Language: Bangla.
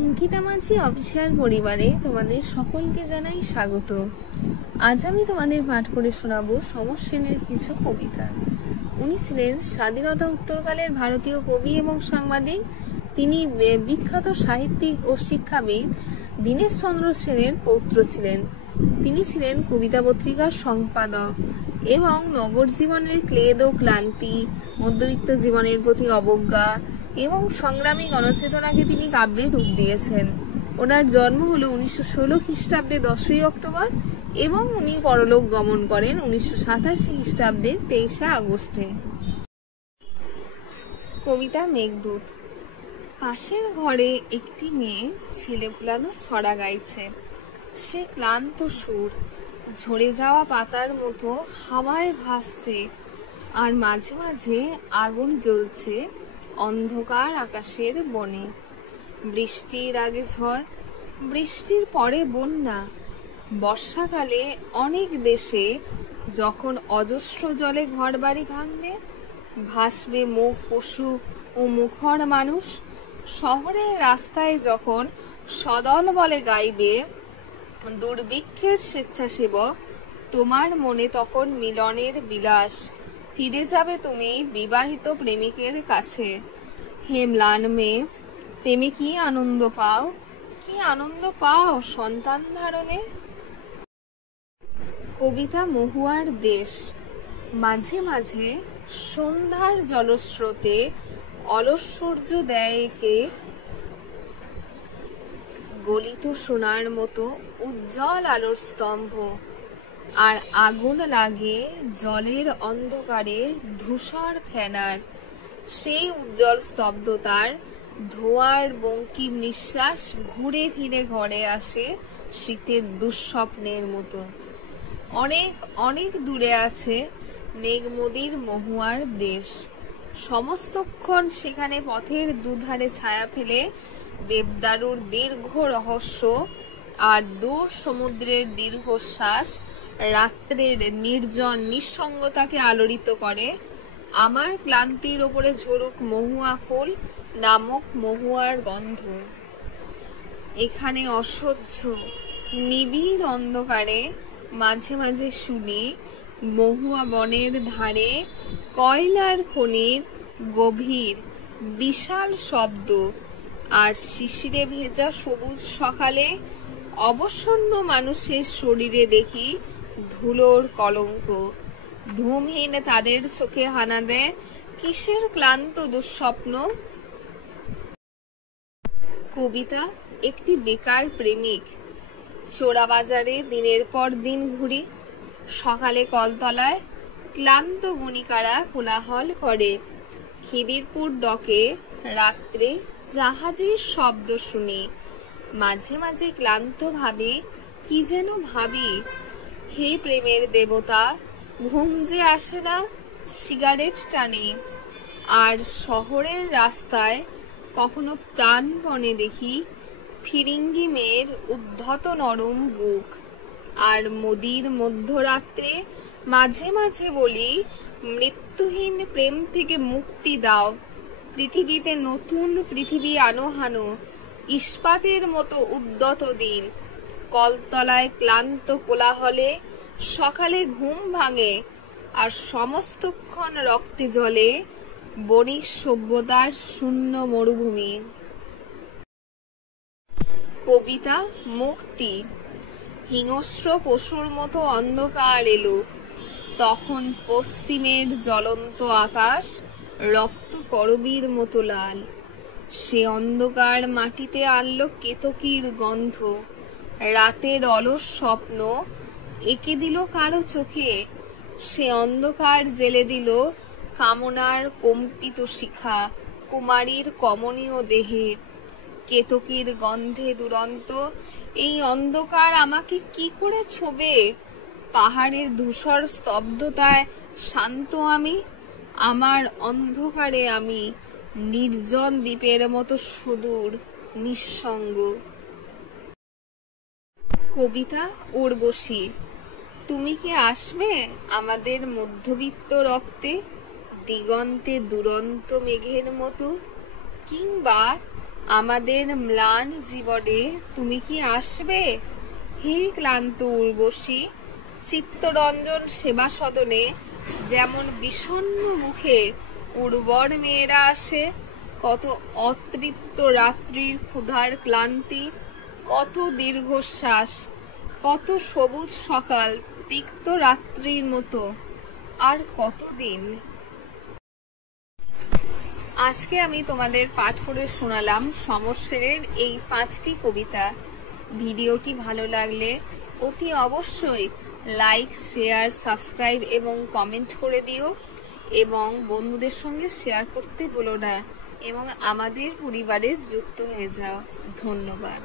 অঙ্কিতা মাঝি অফিসিয়াল পরিবারে তোমাদের সকলকে জানাই স্বাগত। আজ আমি তোমাদের পাঠ করে শোনাবো সমর সেনের কিছু কবিতা। উনি ছিলেন স্বাধীনতা উত্তরকালের ভারতীয় কবি এবং সাংবাদিক। তিনি বিখ্যাত সাহিত্যিক ও শিক্ষাবিদ দীনেশচন্দ্র সেনের পৌত্র ছিলেন। তিনি ছিলেন কবিতা পত্রিকার সম্পাদক এবং নগর জীবনের ক্লেদ ও ক্লান্তি, মধ্যবিত্ত জীবনের প্রতি অবজ্ঞা এবং সংগ্রামী গণচেতনাকে তিনি কাব্যে রূপ দিয়েছেন। ওনার জন্ম হলো 1916 খ্রিস্টাব্দে 10ই অক্টোবর এবং উনি পরলোক গমন করেন 1987 খ্রিস্টাব্দের 23শে আগস্টে। কবিতা মেঘদূত। পাশের ঘরে একটি মেয়ে ছেলে ভুলানো ছড়া গাইছে। সে ক্লান্ত সুর ঝরে যাওয়া পাতার মতো হাওয়ায় ভাসছে, আর মাঝে মাঝে আগুন জ্বলছে অন্ধকার আকাশের বনে। বৃষ্টির আগে ঝড়, বৃষ্টির পরে বন্যা। বর্ষাকালে অনেক দেশে যখন অজস্র জলে ঘরবাড়ি ভাঙবে, ভাসবে মুখ পশু ও মুখর মানুষ। শহরের রাস্তায় যখন সদল বলে গাইবে দুর্ভিক্ষের স্বেচ্ছাসেবক, তোমার মনে তখন মিলনের বিলাস। ফিরে যাবে তুমি বিবাহিত প্রেমিকের কাছে। হে ম্লান মেয়ে, প্রেমে কি আনন্দ পাও, কি আনন্দ পাও সন্তান ধারণে। কবিতা মহুয়ার দেশ। মাঝে মাঝে সন্ধ্যার জলস্রোতে অলস সূর্য দেয় একে গলিত সোনার মতো উজ্জ্বল আলোর স্তম্ভ, আর আগুন লাগে জলের অন্ধকারে ধূসর ফেনার। সেই উজ্জ্বল স্তব্ধতার ধোঁয়ার বঙ্কিম নিঃশ্বাস ঘুরে ফিরে ঘরে আসে শীতের দুঃস্বপ্নের মতো। অনেক অনেক দূরে আছে মেঘমদির মহুয়ার দেশ। সমস্তক্ষণ সেখানে পথের দুধারে ছায়া ফেলে দেবদারুর দীর্ঘ রহস্য আর দূর সমুদ্রের দীর্ঘশ্বাস রাত্রের নির্জন নিঃসঙ্গতাকে আলোড়িত করে। আমার ক্লান্তির ওপরে ঝরুক মহুয়া ফুল নামক মহুয়ার গন্ধ। এখানে অসহ্য নিবিড় অন্ধকারে মাঝে মাঝে শুনি মহুয়া বনের ধারে কয়লার খনির গভীর বিশাল শব্দ, আর শিশিরে ভেজা সবুজ সকালে অবসন্ন মানুষের শরীরে দেখি ধুলোর কলঙ্ক। ধূমহীন তাদের চোখে হানা দেয় কিসের ক্লান্ত দুঃস্বপ্ন। কবিতা একটি বেকার প্রেমিক। চোরাবাজারে দিনের পর দিন ঘুরি। সকালে কলতলায় ক্লান্ত গণিকারা কোলাহল করে। খিদিরপুর ডকে রাত্রে জাহাজের শব্দ শুনি। মাঝে মাঝে ক্লান্ত ভাবে কি যেন ভাবি। হে প্রেমের দেবতা, ঘুম যে আসে না, সিগারেট টানে। আর শহরের রাস্তায় কখনো প্রাণপণে দেখি ফিরিঙ্গি মেয়ের উদ্ধত নরম বুক। আর মোদির মধ্যরাত্রে মাঝে মাঝে বলি, মৃত্যুহীন প্রেম থেকে মুক্তি দাও, পৃথিবীতে নতুন পৃথিবী আনো হানো। ইস্পাতের মতো উদ্যত দিন। কলতলায় ক্লান্ত কোলাহলে সকালে ঘুম ভাঙে, আর সমস্তক্ষণ রক্তে জলে বণিক সভ্যতার শূন্য মরুভূমি। কবিতা মুক্তি। হিংস্র পশুর মতো অন্ধকার এলো। তখন পশ্চিমের জ্বলন্ত আকাশ রক্ত করবীর মতো লাল। সে অন্ধকার মাটিতে আনলো কেতকীর গন্ধ। রাতের অলস স্বপ্ন এঁকে দিল কারো চোখে। সে অন্ধকার জেলে দিল কামনার কম্পিত শিখা কুমারীর কমনীয় দেহে। কেতকীর গন্ধে দুরন্ত এই অন্ধকার আমাকে কি করে ছোবে। পাহাড়ের ধূসর স্তব্ধতায় শান্ত আমি, আমার অন্ধকারে আমি নির্জন দ্বীপের মতো সুদূর নিঃসঙ্গ। কবিতা উর্বশী। তুমি কি আসবে আমাদের মধ্যবিত্ত রক্তে, দিগন্তে দুরন্ত মেঘের মতো, কিংবা আমাদের ম্লান জীবনে তুমি কি আসবে? হে ক্লান্ত উর্বশী, চিত্তরঞ্জন সেবা সদনে যেমন বিষণ্ণ মুখে উর্বর মেয়েরা আসে, কত অতৃপ্ত রাত্রির ক্ষুধার ক্লান্তি, কত দীর্ঘশ্বাস, কত সবুজ সকাল তিক্ত রাত্রির মতো, আর কতদিন। আজকে আমি তোমাদের পাঠ করে শোনালাম সমর সেনের এই 5টি কবিতা। ভিডিওটি ভালো লাগলে অতি অবশ্যই লাইক, শেয়ার, সাবস্ক্রাইব এবং কমেন্ট করে দিও, এবং বন্ধুদের সঙ্গে শেয়ার করতে ভুলো না, এবং আমাদের পরিবারে যুক্ত হয়ে যাও। ধন্যবাদ।